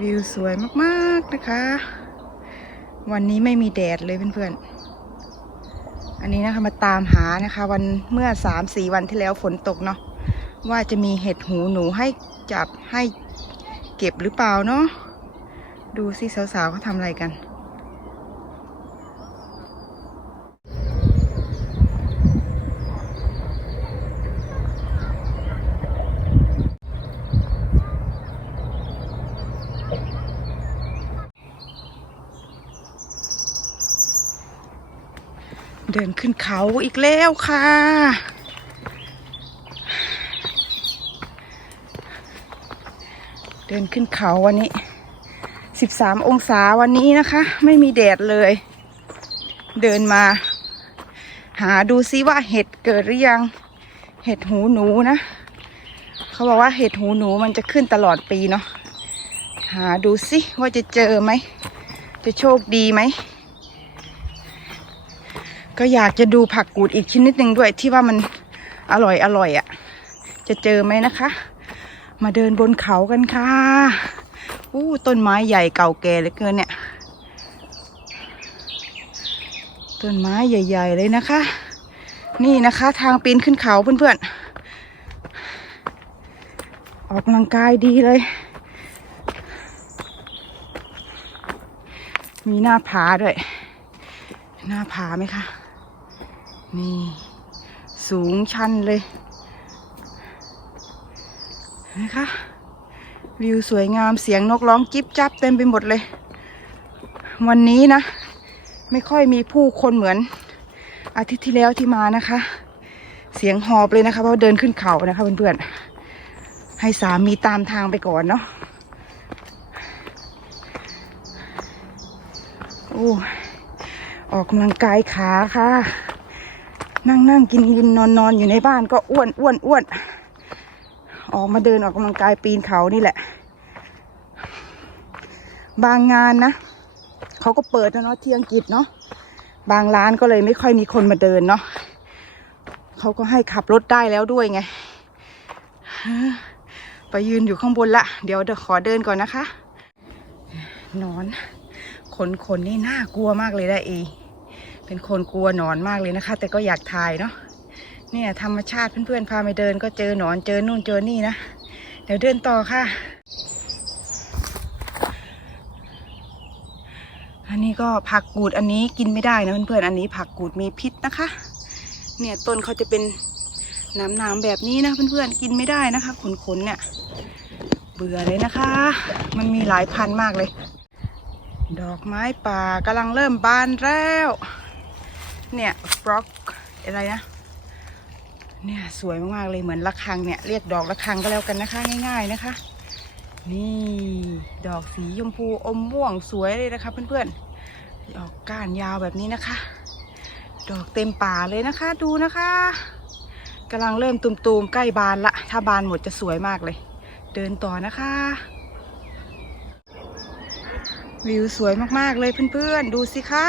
วิวสวยมากๆนะคะ วันนี้ไม่มีแดดเลยเพื่อนๆ อันนี้นะคะมาตามหานะคะ วันเมื่อสามสี่วันที่แล้วฝนตกเนาะว่าจะมีเห็ดหูหนูให้จับให้เก็บหรือเปล่าเนาะดูสิสาวๆเขาทำอะไรกัน เดินขึ้นเขาอีกแล้วค่ะ เดินขึ้นเขาวันนี้สิบสามองศาวันนี้นะคะ ไม่มีแดดเลย เดินมา หาดูซิว่าเห็ดเกิดหรือยัง เห็ดหูหนูนะ เขาบอกว่าเห็ดหูหนูมันจะขึ้นตลอดปีเนาะหาดูซิว่าจะเจอไหม จะโชคดีไหม ก็อยากจะดูผักกูดอีกชนิดหนึ่งด้วยที่ว่ามันอร่อยอร่อยอะ่ะ จะเจอไหมนะคะ มาเดินบนเขากันค่ะอู้ต้นไม้ใหญ่เก่าแก่เหลือเกินเนี่ย ต้นไม้ใหญ่ ๆ เลยนะคะ นี่นะคะทางปีนขึ้นเขาเพื่อนๆ ออกกำลังกายดีเลย มีหน้าผาด้วย หน้าผาไหมคะ นี่ สูงชันเลยนะคะวิวสวยงามเสียงนกร้องจิ๊บจับเต็มไปหมดเลย วันนี้นะ ไม่ค่อยมีผู้คนเหมือนอาทิตย์ที่แล้วที่มานะคะ เสียงหอบเลยนะคะเพราะว่าเดินขึ้นเขานะคะเพื่อนๆให้สามีตามทางไปก่อนเนาะโอ้ออกกำลังกายขาค่ะ นั่งนั่งกินกินนอนนอนอยู่ในบ้านก็อ้วนอ้วนอ้วนออกมาเดินออกกำลังกายปีนเขานี่แหละ บางงานนะเขาก็เปิดนะเนาะที่อังกฤษเนาะบางร้านก็เลยไม่ค่อยมีคนมาเดินเนาะเขาก็ให้ขับรถได้แล้วด้วยไงไปยืนอยู่ข้างบนละ เดี๋ยวเดี๋ยวขอเดินก่อนนะคะนอนขนขนนี่น่ากลัวมากเลยนะเอ เป็นคนกลัวหนอนมากเลยนะคะ แต่ก็อยากถ่ายเนาะเนี่ยธรรมชาติเพื่อนๆพาไปเดินก็เจอหนอนเจอนู่นเจอนี่นะ เดี๋ยวเดินต่อค่ะ อันนี้ก็ผักกูดอันนี้กินไม่ได้นะเพื่อนๆอันนี้ผักกูดมีพิษนะคะ เนี่ยต้นเขาจะเป็นน้ำน้ำๆแบบนี้นะเพื่อนๆกินไม่ได้นะคะขนๆเนี่ย เบื่อเลยนะคะ มันมีหลายพันมากเลย ดอกไม้ป่ากำลังเริ่มบานแล้ว เนี่ยฟล็อกอะไรนะ เนี่ยสวยมากๆเลยเหมือนระฆังเนี่ยเรียกดอกระฆังก็แล้วกันนะคะ ง่าย ๆนะคะ นี่ดอกสีชมพูอมม่วงสวยเลยนะคะ เพื่อนๆดอกก้านยาวแบบนี้นะคะ ดอกเต็มป่าเลยนะคะดูนะคะกำลังเริ่มตุมๆใกล้บานละ ถ้าบานหมดจะสวยมากเลย เดินต่อนะคะ วิวสวยมากๆเลยเพื่อนๆ ดูสิคะ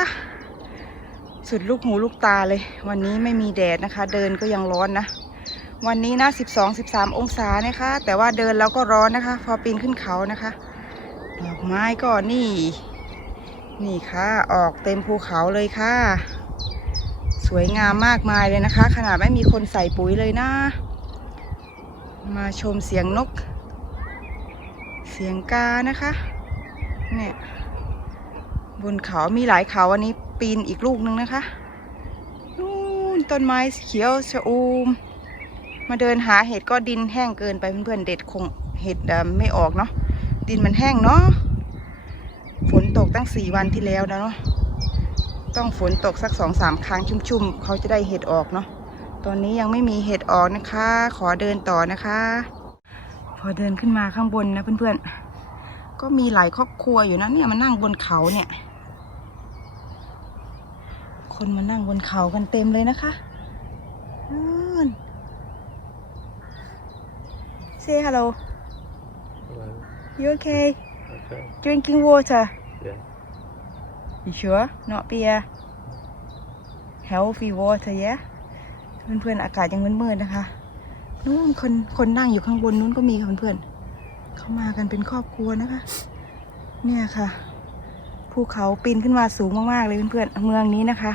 สุดลูกหูลูกตาเลย วันนี้ไม่มีแดดนะคะ เดินก็ยังร้อนนะ วันนี้นะ 12 13 องศานะคะ แต่ว่าเดินแล้วก็ร้อนนะคะ พอปีนขึ้นเขานะคะดอกไม้ก็นี่ นี่ค่ะ ออกเต็มภูเขาเลยค่ะ สวยงามมากมายเลยนะคะ ขนาดไม่มีคนใส่ปุ๋ยเลยนะ มาชมเสียงนก เสียงกานะคะ เนี่ย บนเขามีหลายเขาอันนี้ ปีนอีกลูกนึงนะคะนู่นต้นไม้เขียวชะอูม มาเดินหาเห็ดก็ดินแห้งเกินไปเพื่อนๆเด็ดคงเห็ดไม่ออกเนาะดินมันแห้งเนาะฝนตกตั้งสี่วันที่แล้วนะเนาะต้องฝนตกสักสองสามครั้งชุ่มๆเขาจะได้เห็ดออกเนาะตอนนี้ยังไม่มีเห็ดออกนะคะ ขอเดินต่อนะคะ พอเดินขึ้นมาข้างบนนะเพื่อนๆก็มีหลายครอบครัวอยู่นะเนี่ยมานั่งบนเขาเนี่ย คนมานั่งบนเขากันเต็มเลยนะคะนู่น Say hello Hello. you okay Okay. drinking water Yeah. you sure not beer healthy water yeah เพื่อนๆ อากาศยังมืดๆ นะคะ นู่นคนคนนั่งอยู่ข้างบนนู้นก็มีค่ะเพื่อนๆ เข้ามากันเป็นครอบครัวนะคะ เนี่ยค่ะ ภูเขาปีนขึ้นมาสูงมากๆ เลยเพื่อนๆ เมืองนี้นะคะ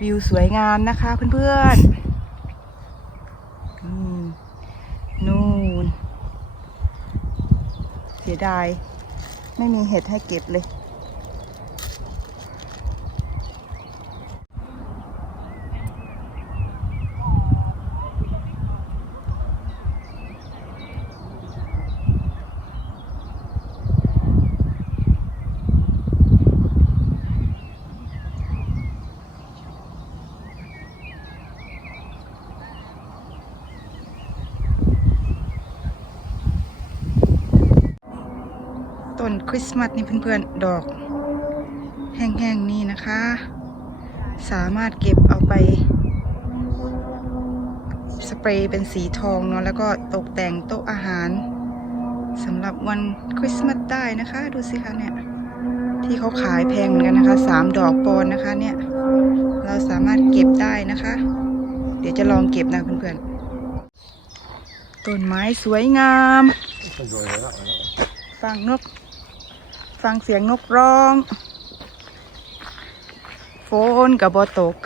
วิวสวยงามนะคะเพื่อนๆอืมนู่น เสียดาย ไม่มีเห็ดให้เก็บเลย ต้นคริสต์มาสนี่เพื่อนๆ ดอก แห้งๆนี่นะคะ สามารถเก็บเอาไป สเปรย์เป็นสีทองเนาะแล้วก็ตกแต่งโต๊ะอาหารสำหรับวันคริสต์มาสได้นะคะ ดูสิคะเนี่ย ที่เขาขายแพงเหมือนกันนะคะสามดอกปอนนะคะเนี่ย เราสามารถเก็บได้นะคะ เดี๋ยวจะลองเก็บนะเพื่อนๆต้นไม้สวยงาม ฟังนก ฟังเสียงนกร้องโฟนกับบอตก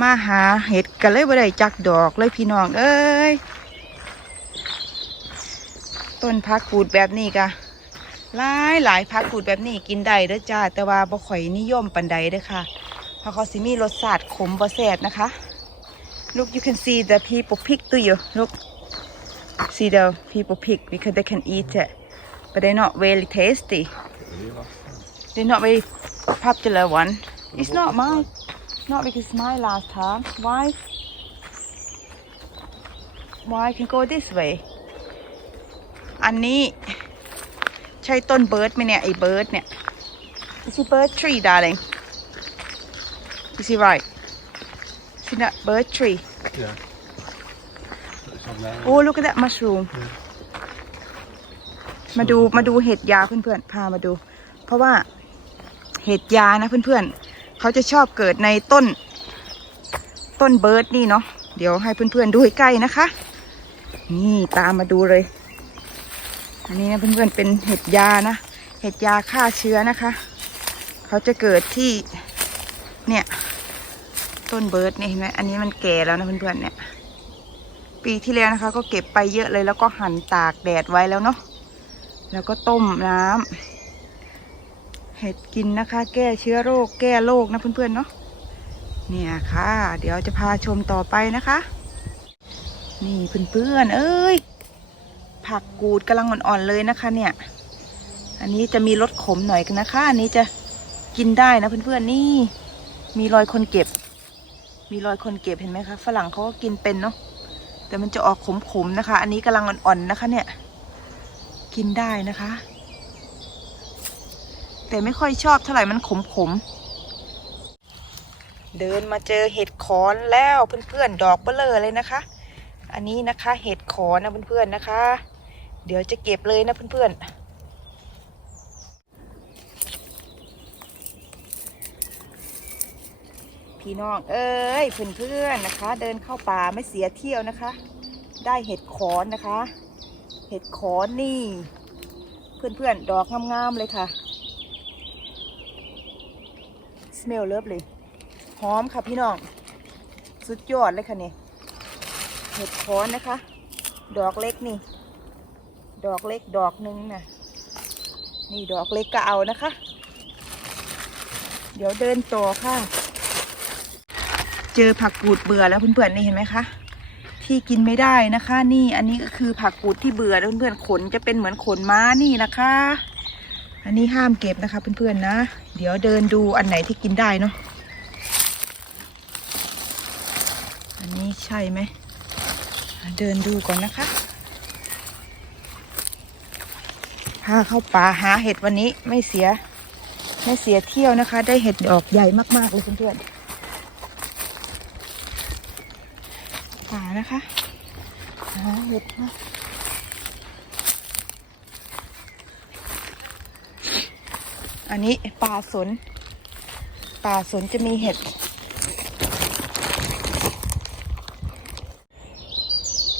มาหาเห็ดกันเลยบ่ได้จักดอกเลยพี่น้องเอ้ย ต้นพักกูดแบบนี้กะหลายหลายพักกูดแบบนี้กินได้เด้อจ้า แต่ว่าบ่ข่อยนิยมปันใดเด้อค่ะ เพราะเขาสิมีรสชาติขมบ่แซ่บนะคะ Look you can see the people pick to you look see the people pick because they can eat it but they're not really tasty. They're not very popular one. It's not mine. Not because it's my last time. Why? Why I can go this way? อันนี้ใช่ต้นเบิร์ดไหมเนี่ยไอ้เบิร์ดเนี่ย Is it bird tree darling? Is he right? Is it not bird tree? Yeah. From there. Oh look at that mushroom มาดูมาดูเห็ดยาเพื่อนๆพามาดู เพราะว่าเห็ดยานะเพื่อนๆเขาจะชอบเกิดในต้น ต้นเบิร์ดนี่เนาะเดี๋ยวให้เพื่อนๆดูใกล้ๆนะคะ นี่ตามมาดูเลย อันนี้นะเพื่อนๆเป็นเห็ดยานะเห็ดยาฆ่าเชื้อนะคะเขาจะเกิดที่เนี่ยต้นเบิร์ดนี่เห็นไหมอันนี้มันแก่แล้วนะเพื่อนๆเนี่ย ปีที่แล้วนะคะ ก็เก็บไปเยอะเลยแล้วก็หั่นตากแดดไว้แล้วเนาะ แล้วก็ต้มน้ำเห็ดกินนะคะ แก้เชื้อโรค แก้โรคนะเพื่อนๆเนาะเนี่ยค่ะ เดี๋ยวจะพาชมต่อไปนะคะ นี่เพื่อนๆเอ้ย ผักกูดกำลังอ่อนๆเลยนะคะ เนี่ย อันนี้จะมีรสขมหน่อยกันนะคะ อันนี้จะกินได้นะเพื่อนๆนี่ มีรอยคนเก็บ มีรอยคนเก็บเห็นไหมคะฝรั่งเขาก็กินเป็นเนาะแต่มันจะออกขมๆนะคะ อันนี้กำลังอ่อนๆนะคะ เนี่ย กินได้นะคะ แต่ไม่ค่อยชอบเท่าไหร่มันขมขมๆเดินมาเจอเห็ดขอนแล้วเพื่อนๆ ดอกเบลอเลยนะคะ อันนี้นะคะเห็ดขอนนะเพื่อนๆนะคะ เดี๋ยวจะเก็บเลยนะเพื่อนๆพี่น้องเอ้ยเพื่อนๆนะคะ เดินเข้าป่าไม่เสียเที่ยวนะคะ ได้เห็ดขอนนะคะ เห็ดขอนนี่ เพื่อนๆ ดอกงามๆเลยค่ะ smell lovely หอมค่ะพี่น้อง สุดยอดเลยค่ะเนี่ยเห็ดขอนนะคะ ดอกเล็กนี่ ดอกเล็กดอกหนึงนะนี่ดอกเล็กก็เอานะคะ เดี๋ยวเดินต่อค่ะ เจอผักกูดเบื่อแล้วเพื่อนๆนี่เห็นไหมคะ ที่กินไม่ได้นะคะ นี่อันนี้ก็คือผักกูดที่เบื่อเพื่อนๆขนจะเป็นเหมือนขนม้านี่นะคะ อันนี้ห้ามเก็บนะคะเพื่อนๆนะ เดี๋ยวเดินดูอันไหนที่กินได้เนาะอันนี้ใช่ไหมเดินดูก่อนนะคะพาเข้าป่าหาเห็ดวันนี้ไม่เสีย ไม่เสียเที่ยวนะคะ ได้เห็ดดอกใหญ่มากๆเลยเพื่อนๆานะคะหาเห็ดนะอันนี้ป่าสน ป่าสนจะมีเห็ด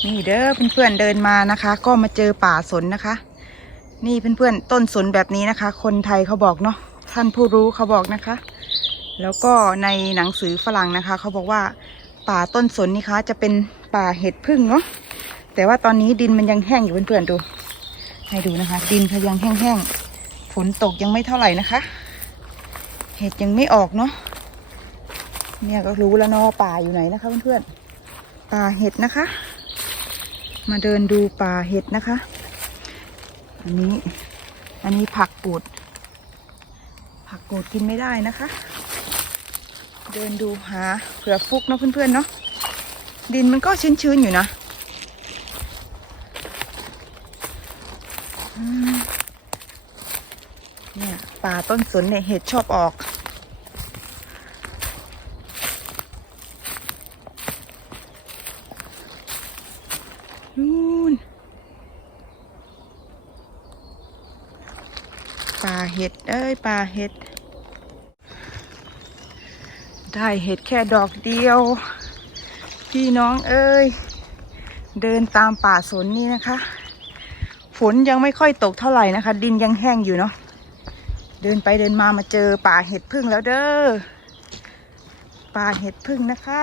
นี่เด้อเพื่อนๆเดินมานะคะ ก็มาเจอป่าสนนะคะ นี่เพื่อนๆต้นสนแบบนี้นะคะ คนไทยเขาบอกเนาะท่านผู้รู้เขาบอกนะคะ แล้วก็ในหนังสือฝรั่งนะคะ เขาบอกว่า ป่าต้นสนนี่คะ จะเป็นป่าเห็ดพึ่งเนาะแต่ว่าตอนนี้ดินมันยังแห้งอยู่เพื่อนๆดู ให้ดูนะคะ ดินเขายังแห้งๆฝนตกยังไม่เท่าไหร่นะคะ เห็ดยังไม่ออกเนาะเนี่ยก็รู้แล้วเนาะป่าอยู่ไหนนะคะเพื่อนๆป่าเห็ดนะคะ มาเดินดูป่าเห็ดนะคะ อันนี้อันนี้ผักกูด ผักกูดกินไม่ได้นะคะ เดินดูหาเผื่อฟุกเนาะเพื่อนๆเนาะดินมันก็ชื้นๆอยู่นะเนี่ยป่าต้นสนเนี่ยเห็ดชอบออก นู่น ป่าเห็ด เอ้ย ป่าเห็ด ได้เห็ดแค่ดอกเดียว พี่น้องเอ้ย เดินตามป่าสนนี่นะคะ ฝนยังไม่ค่อยตกเท่าไหร่นะคะ ดินยังแห้งอยู่เนาะเดินไปเดินมามาเจอป่าเห็ดพึ่งแล้วเด้อป่าเห็ดพึ่งนะคะ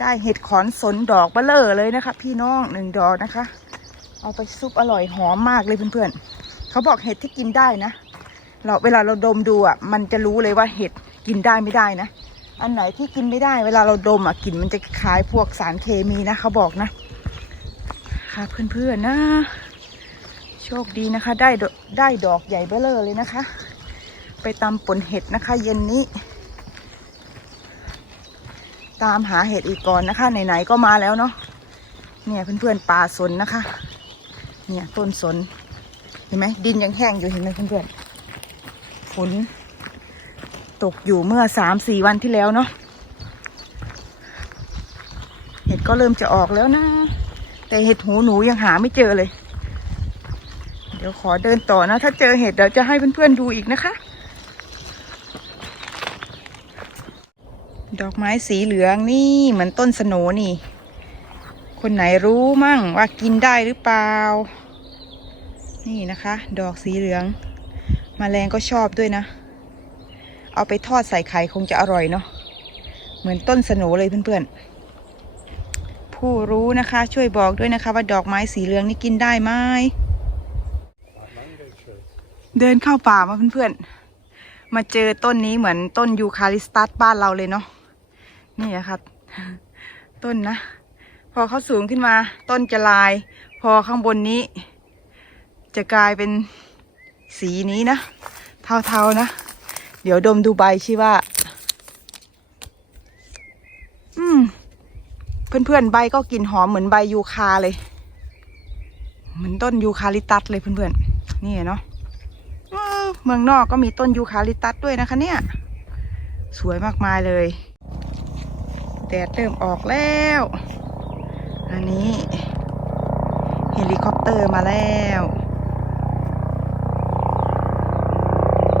ได้เห็ดขอนสนดอกเบลอเลยนะคะ พี่น้องหนึ่งดอกนะคะ เอาไปซุปอร่อยหอมมากเลยเพื่อนๆเขาบอกเห็ดที่กินได้นะเราเวลาเราดมดูอะ มันจะรู้เลยว่าเห็ด กินได้ไม่ได้นะ อันไหนที่กินไม่ได้ เวลาเราดมอะกลิ่นมันจะคล้ายพวกสารเคมีนะเขาบอกนะ ค่ะเพื่อนๆนะ โชคดีนะคะ ได้ดอกได้ดอกใหญ่เบ้อเลอเลยนะคะ ไปตามผลเห็ดนะคะ เย็นนี้ ตามหาเห็ดอีกก่อนนะคะไหนๆก็มาแล้วเนาะเนี่ยเพื่อนๆป่าสนนะคะ เนี่ยต้นสนเห็นไหมดินยังแห้งอยู่เห็นไหมเพื่อนๆฝน ตกอยู่เมื่อสามสี่วันที่แล้วเนาะเห็ดก็เริ่มจะออกแล้วนะ แต่เห็ดหูหนูยังหาไม่เจอเลย เดี๋ยวขอเดินต่อนะ ถ้าเจอเห็ดเดี๋ยวจะให้เพื่อนๆดูอีกนะคะ ดอกไม้สีเหลืองนี่เหมือนต้นสโนนี่ คนไหนรู้มั่งว่ากินได้หรือเปล่า นี่นะคะ ดอกสีเหลืองมแมลงก็ชอบด้วยนะ เอาไปทอดใส่ไข่คงจะอร่อยเนาะเหมือนต้นสโหนเลยเพื่อนๆ ผู้รู้นะคะช่วยบอกด้วยนะคะ ว่าดอกไม้สีเหลืองนี่กินได้ไหมเดินเข้าป่ามาเพื่อนๆ มาเจอต้นนี้เหมือนต้นยูคาลิสตัสบ้านเราเลยเนาะนี่นะครับ ต้นนะ พอเขาสูงขึ้นมา ต้นจะลาย พอข้างบนนี้ จะกลายเป็นสีนี้นะ เทาๆนะ เดี๋ยวดมดูใบชิว่า อืม เพื่อนๆใบก็กลิ่นหอมเหมือนใบยูคาเลย เหมือนต้นยูคาลิตัสเลยเพื่อนๆ นี่เนาะเมืองนอกก็มีต้นยูคาลิตัสด้วยนะคะ เนี่ย สวยมากมายเลยแดดเริ่มออกแล้ว อันนี้ เฮลิคอปเตอร์มาแล้ว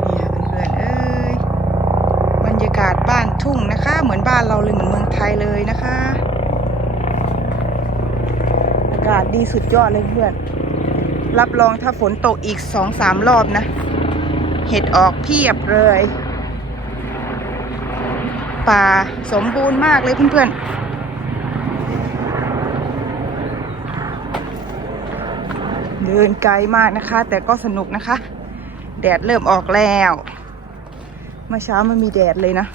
เนี่ยเพื่อนๆเอ้ย บรรยากาศบ้านทุ่งนะคะ เหมือนบ้านเราเลยเหมือนเมืองไทยเลยนะคะ อากาศดีสุดยอดเลยเพื่อน รับรองถ้าฝนตกอีกสองสามรอบนะ เห็ดออกเพียบเลย ป่าสมบูรณ์มากเลยเพื่อนๆเดินไกลมากนะคะ แต่ก็สนุกนะคะ แดดเริ่มออกแล้ว เมื่อเช้ามันมีแดดเลยนะ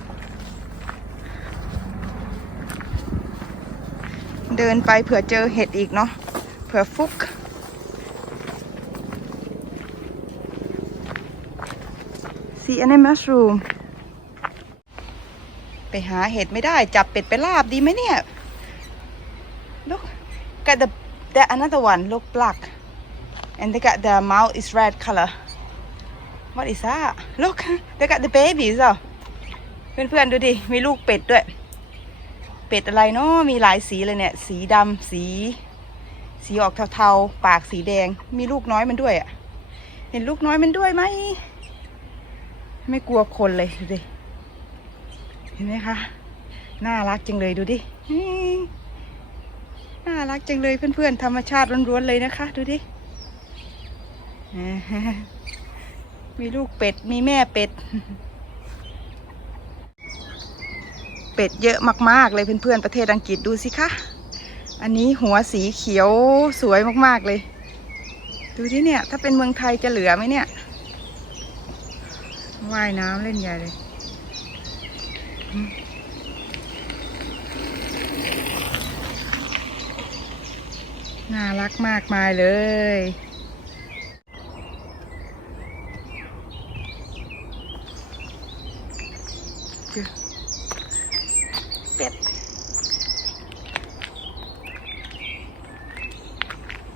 เดินไปเผื่อเจอเห็ดอีกเนาะเผื่อฟุก See any mushroom ไปหาเห็ดไม่ได้จับเป็ดไปลาบดีไหมเนี่ย Look got the that another one look black and they got the mouth is red color What is that Look they got the babies อะเพื่อนๆดูดิ มีลูกเป็ดด้วย เป็ดอะไรเนาะมีหลายสีเลยเนี่ย สีดำสี สีออกเทาๆ ปากสีแดง มีลูกน้อยมันด้วยอะ่ะ เห็นลูกน้อยมันด้วยไหม ไม่กลัวคนเลยดูดิ เห็นไหมคะ น่ารักจังเลยดูดิ น่ารักจังเลยเพื่อนๆ ธรรมชาติล้วนๆเลยนะคะ ดูดิ มีลูกเป็ด มีแม่เป็ด เป็ดเยอะมากๆเลยเพื่อนๆประเทศอังกฤษดูสิคะ อันนี้หัวสีเขียวสวยมากๆเลย ดูที่เนี่ย ถ้าเป็นเมืองไทยจะเหลือไหมเนี่ยว่ายน้ำเล่นใหญ่เลยน่ารักมากมายเลย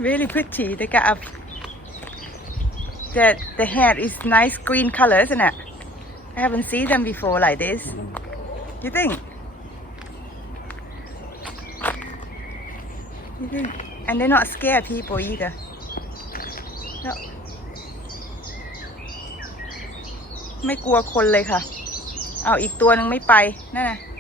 really pretty they got a the the hair is nice green color isn't it I haven't seen them before like this you think you think and they're not scared people either no ไม่กลัวคนเลยค่ะ เอาอีกตัวหนึ่งไม่ไป นั่นน่ะฮะ